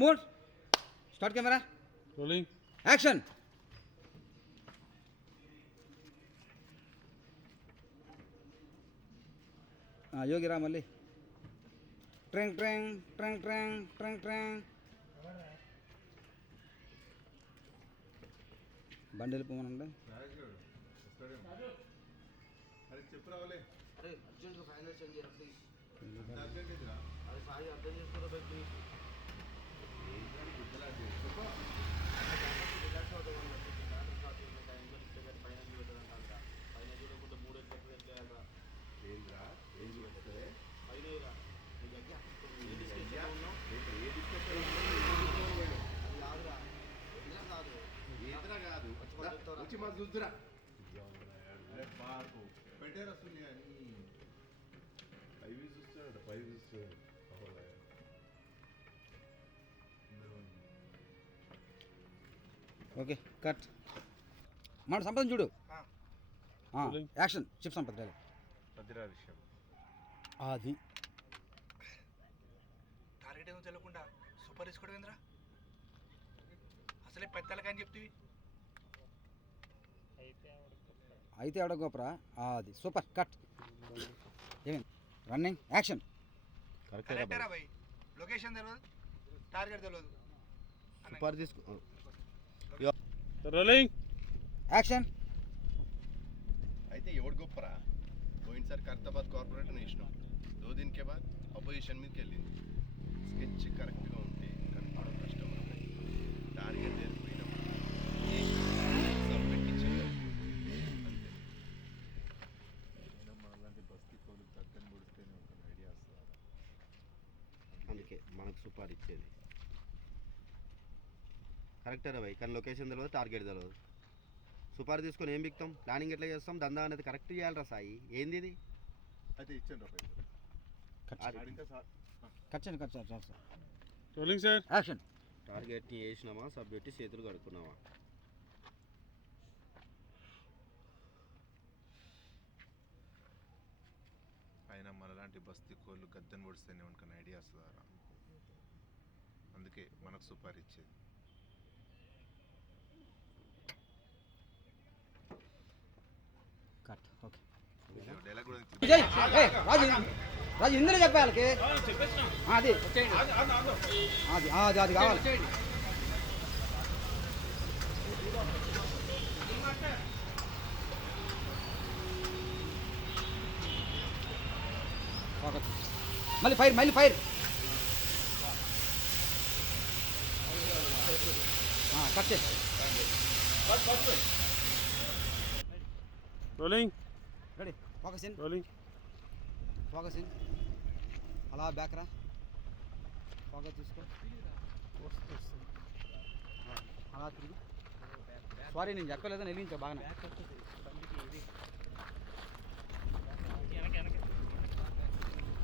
Mode. Start camera. Rolling. Action. Yogi Ramalli. Trang trang trang trang trang trang. బండిలు పోమనండి. అరే చెప్పు రావులే. అరే అర్జెంట్గా ఫైనల్ చేంజ్ చేయరా ప్లీజ్. అర్జెంట్ ఇదిరా. అరే సాయి అర్థం చేసుకోరా బై ప్లీజ్. రిలాక్స్ అవుతుంది ఫైనల్ పెట్టదంట. ఫైనల్ చూడకుండా 3 ఎట్లా చేయాలరా. ఏంద్రా ఏం వస్తే ఫైనల్ రా నీ దగ్గర ఏ డిస్కషన్ ఉన్నావు ఏ డిస్కషన్ అది కాదురా ఇలా కాదు ఏంద్రా కాదు వచ్చి మాకు చూద్దురా. అరే బాకు పెట్టారు వస్తుంది అని పైవి చూస్తాడు పైవి చూస్తాడు. Okay cut. మన సంపద చూడు. యాక్షన్ చిప్ సంపద అదిరా విషయం అది టార్గెట్ ఏమో తెలియకుండా సూపర్ తీసుకోవడం ఏంద్రా అసలే పెద్దలకని చెప్తివి. అయితే ఎవడ గోపరా అది సూపర్ కట్. ఏమేమి రన్నింగ్ యాక్షన్. కరెక్టేరా భయ్. లొకేషన్ తెలియదు టార్గెట్ తెలియదు. సూపర్ తీసుకో. Rolling. యాక్షన్. అయితే ఎవడు గొప్పరా. పోయినసారి ఖైరతాబాద్ కార్పొరేషన్ వేసినాం. 2 दिन के बाद అపోజిషన్ మీదకి వెళ్ళింది. స్కెచ్ కరెక్ట్గా ఉంటే కనుక్కోవడం కష్టం. టార్గెట్ జరిగిపోయినప్పుడు సబ్మిట్ ఇచ్చేది అంతే. అలాంటి బస్తీ కోళ్ళు తగ్గని ముడిస్తేనే ఒక ఐడియా వస్తుంది. అందుకే మనకు సూపర్ ఇచ్చేది. కరెక్టేరా భయ్ కానీ లొకేషన్ తెలియదు టార్గెట్ తెలియదు. సూపర్ తీసుకొని ఏం బిక్తాం ప్లానింగ్ ఎట్లా చేస్తాం దందా అనేది కరెక్ట్ చేయాలరా సాయి. ఏంది ఇది అయితే ఇచ్చాను రా పైసలు. కట్ చేయండి కట్ చేయండి సార్. Rolling, sir. యాక్షన్. టార్గెట్ని వేసినామా సబ్ పెట్టి చేతులు కడుక్కున్నామా. అయినా మనలాంటి బస్తీ కోళ్ళు గద్దెని పొడిస్తేనే మనకు ఐడియా వస్తుందా. అందుకే మనకు సూపర్ ఇచ్చేది. Cut okay. డైలాగ్ కూడా రాజు రాజు ఇందులో చెప్పాలి వాళ్ళకి. అది అది అది అది కావాలి. మళ్ళీ ఫైర్ మళ్ళీ ఫైర్. కట్ చేసి Rolling. Ready. Focus in Rolling. Focus in. అలా బ్యాక్ రా. ఫోకస్ తీసుకో. అలా తిరిగి. సారీ నేను చెప్పలేదని వెళ్ళించా బాగానే.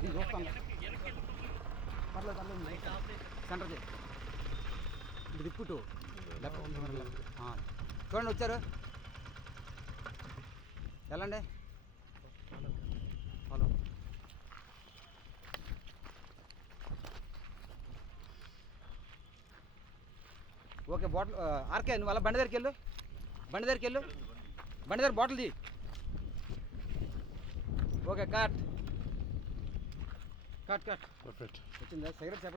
నేను చూస్తాను. పర్లేదు పర్లేదు. సెంటర్ చేయి. ఇది తిప్పుటు చూడండి వచ్చారు. వెళ్ళండి. హలో ఓకే బాటిల్ ఆర్కే నువ్వు అలా బండి దగ్గరికి వెళ్ళు. బండి దగ్గరికి వెళ్ళు. బండి దగ్గర బాటిల్ తీ. Okay cut cut cut. Perfect. వచ్చిందా సిగరెట్ చెప్ప.